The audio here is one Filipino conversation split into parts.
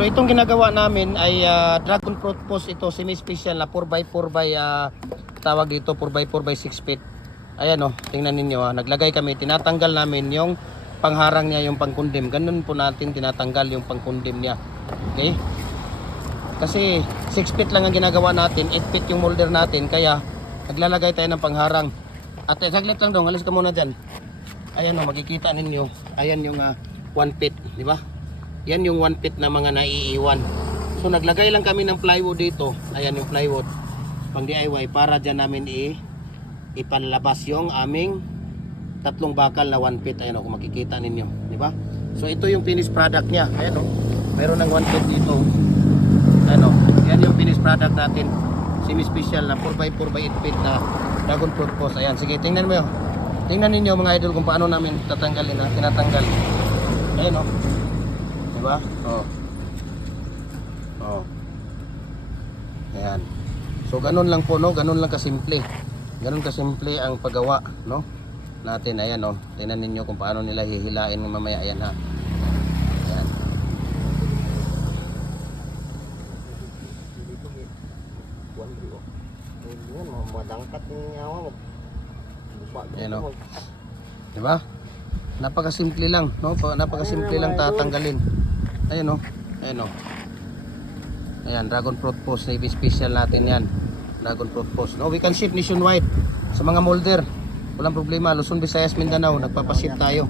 So itong ginagawa namin ay ah, dragon fruit post ito semi-special na 4x4 by ah, tawag dito 4x4 by 6 feet. Ayan oh, tingnan ninyo ah, naglagay kami, tinatanggal namin yung pangharang niya yung pangkundim. Ganun po natin tinatanggal yung pangkundim niya. Okay? Kasi 6 feet lang ang ginagawa natin, 8 feet yung molder natin, kaya naglalagay tayo ng pangharang. At eh, saglit lang dong, alis ka muna dyan. Ayan o, makikita ninyo, ayan yung 1 feet, di ba? Yan yung 1 feet na mga naiiwan. So naglagay lang kami ng plywood dito, ayan yung plywood, pang DIY, para dyan namin i ipanlabas yung aming tatlong bakal na 1 feet. Ayan o, kung makikita ninyo, di ba? So ito yung finished product niya, ayan o, meron ng 1 feet dito. Ano, yan yung finished product natin. Semi-special na 4x4 by 8 feet na dragon fruit post. Ayan, sige tingnan mo yun. Tingnan ninyo mga idol kung paano namin tatanggalin ha, tinatanggal. Ayan o diba, oh oh ayan. So ganun lang po no, ganun lang kasimple. Ganun kasimple ang paggawa no? Natin, ayan o tingnan ninyo kung paano nila hihilain mamaya, ayan ha? Ayan. Madangkat yung nyawa mo. Ayan o. Diba? Napakasimple lang, no? Pa- Napakasimple lang tatanggalin. Ayun o. Ayun o. Ayan, dragon fruit post, Navy special natin yan. Dragon fruit post. No, we can ship nationwide sa mga molder. Walang problema. Luzon, Visayas, Mindanao, nagpapaship tayo.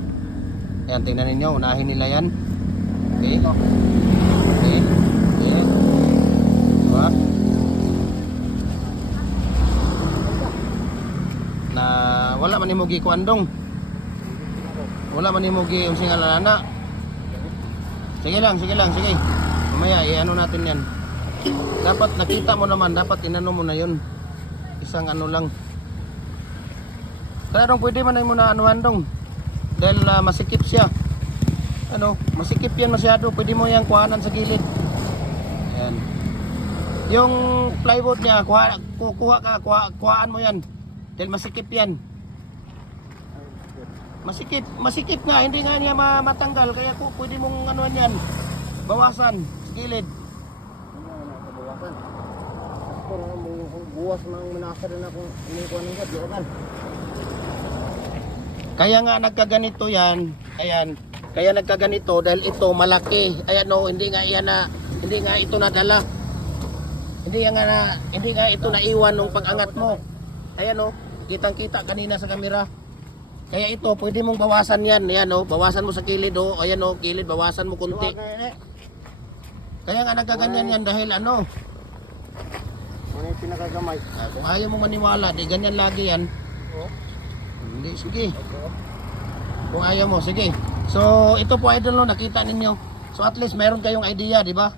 Ayan, tingnan ninyo, unahin nila yan. Okay? Okay? Okay? Diba? na wala man nimo gikuandong. Wala man nimo gi unsing alana. Sige lang, sige lang, sige. Mamaya i-ano natin 'yan. Dapat nakita mo naman, dapat inano mo na 'yon. Isang ano lang. Kaya dong pwede man na mo na anuhan dong. Dahil ah, masikip siya. Ano, masikip yan masyado. Pwede mo yang kuhanan sa gilid. Ayan. Yung plywood niya, kuha, ku- kuha ka, kuha, kuhaan mo yan. Dahil masikip yan. Masikip, masikip nga, hindi nga niya ma- matanggal. Kaya ku, pwede mong ano yan, bawasan sa gilid. Mo buwas nang manakar na kung ini ko nang gadyo kan. Kaya nga nagkaganito yan, ayan, kaya nagkaganito dahil ito malaki. Ayan o, hindi nga yan na, hindi nga ito nadala. Hindi nga na, hindi nga ito naiwan nung pag-angat mo. Ayan o, kitang-kita kanina sa kamera. Kaya ito, pwede mong bawasan yan. Ayan o, bawasan mo sa kilid o. Ayan o, kilid, bawasan mo kunti. Kaya nga nagkaganyan yan dahil ano, Ano yung pinakagamay? ah, kung ayaw mo maniwala, di ganyan lagi yan. Oh. Hindi, sige. Kung ayaw mo, sige. So, ito po idol no, nakita ninyo. So, at least mayroon kayong idea, di ba?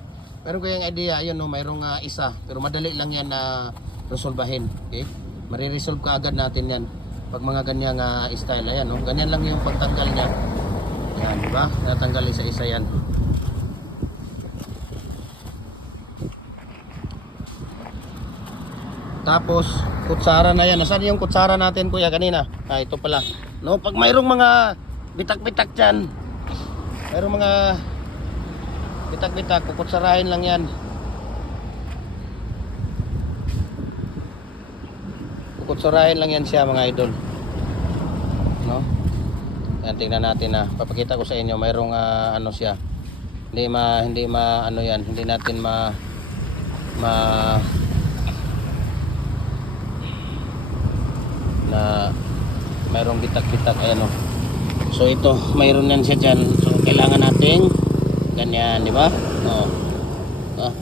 Meron kayong idea, ayun no, mayroong ah, isa. Pero madali lang yan na resolbahin. Okay? Mariresolve ka agad natin yan. Pag mga ganyang ah, style, ayan no. Ganyan lang yung pagtanggal niya. Yan, di ba? Natanggal isa-isa yan. Tapos, kutsara na yan. Nasaan yung kutsara natin kuya kanina? Ah, ito pala. No, pag mayroong mga bitak-bitak dyan, mayroong mga bitak-bitak, kukutsarahin lang yan. Kukutsarahin lang yan siya mga idol. No? Yan, tingnan natin na. Papakita ko sa inyo, mayroong ah, ano siya. Hindi ma, hindi ma, ano yan, hindi natin ma, ma, na mayroong bitak-bitak ayan o. So ito, mayroon yan siya dyan. So kailangan nating ganyan, di ba? Oh. Ah.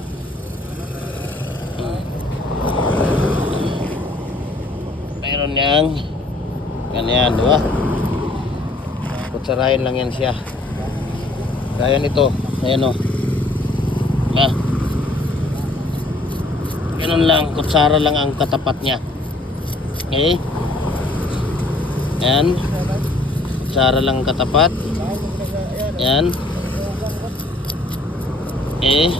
Hmm. Mayroon yang ganyan, di ba? Kutsarahin lang yan siya. Gaya nito, ayan o. Ah. Ganun lang, kutsara lang ang katapat niya. Okay? Yan. Kutsara lang ang katapat. Yan. Eh.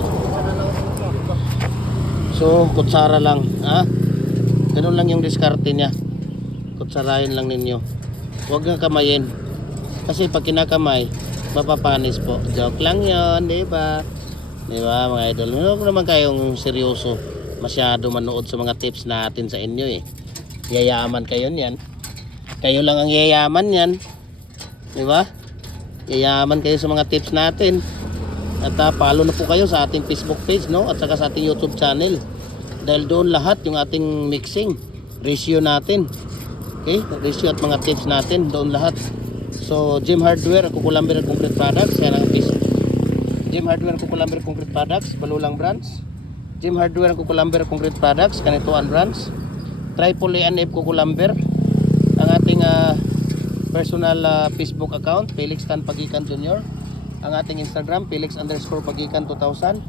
So, kutsara lang. Ha? Ganun lang yung diskarte niya. Kutsarahin lang ninyo. Huwag nga kamayin. Kasi pag kinakamay, mapapanis po. Joke lang yon, di ba? Di ba mga idol? Huwag naman kayong seryoso masyado manood sa mga tips natin sa inyo eh. Yayaman kayo niyan. Kayo lang ang yayaman yan. Di ba? Yayaman kayo sa mga tips natin. At uh, follow na po kayo sa ating Facebook page no? at saka sa ating YouTube channel. Dahil doon lahat yung ating mixing, ratio natin. Okay? Ratio at mga tips natin, doon lahat. So, Jim Hardware, Kukulamber Concrete Products, yan ang Facebook. Jim Hardware Kukulamber Concrete Products, Balulang Brands. Jim Hardware Kukulamber Concrete Products, Kanituan Brands. Triple ANF Kukulamber. Ang ating ah, personal ah, Facebook account, Felix Tan Pagikan Jr. Ang ating Instagram, Felix underscore Pagikan 2000.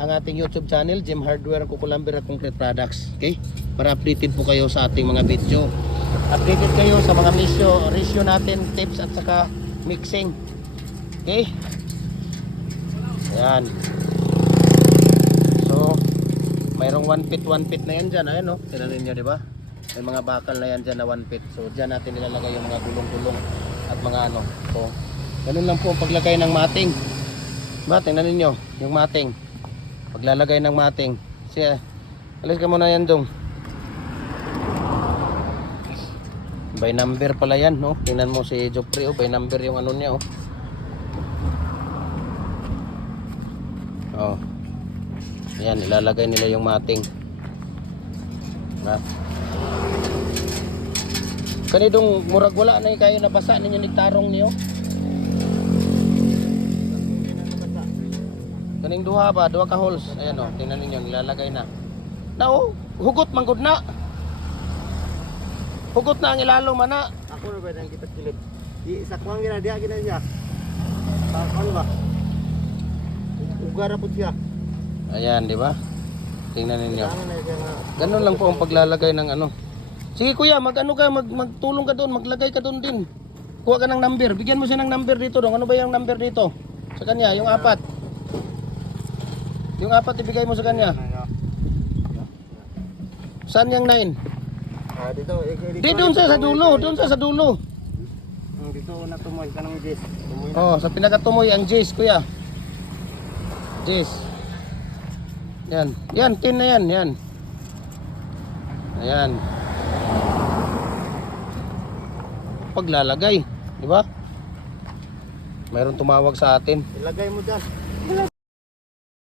Ang ating YouTube channel, Jim Hardware Kukulamber Concrete Products. Okay? Para updated po kayo sa ating mga video. Updated kayo sa mga ratio, ratio natin, tips at saka mixing. Okay? Ayan. So, mayroong 1 feet, 1 feet na yan dyan. Ayan o, oh. tinanin nyo, di ba? May mga bakal na yan dyan na 1 feet. So, dyan natin nilalagay yung mga gulong-gulong at mga ano. So, ganun lang po ang paglagay ng mating. Ba, tingnan ninyo, yung mating. Paglalagay ng mating. Siya, alis ka muna yan dong. By number pala yan, no? Tingnan mo si Jopri, oh, by number yung ano niya, oh. Oh. Ayan, ilalagay nila yung mating. Na. Kanidong murag wala na kayo nabasa ninyo ni tarong niyo. Kaning duha ba, duha ka holes. Ayan oh, tingnan ninyo, nilalagay na. Na oh, hugot manggod na. Hugot na ang ilalo man na. Ako na ba nang kita kilid? Di sa kuwang gina dia gina siya. Sa ano ba? Ugara po siya. Ayan, di ba? Tingnan ninyo. Ano. Ganun lang po ang paglalagay ng ano. Sige kuya, mag-ano ka, mag magtulong ka doon, maglagay ka doon din. Kuha ka ng number. Bigyan mo siya ng number dito dong. Ano ba yung number dito? Sa kanya, yung apat. Yung apat ibigay mo sa kanya. Saan yung nine? Ah, dito, eh, dito. Di doon sa sa dulo, doon sa sa dulo. Hmm, Dito na tumoy kanang. Tumoy na. Oh, sa pinakatumoy ang Jace, kuya. Jace. Yan. Yan, tin na yan, yan. Ayan. Paglalagay, di ba? Mayroon tumawag sa atin. Ilagay mo dyan.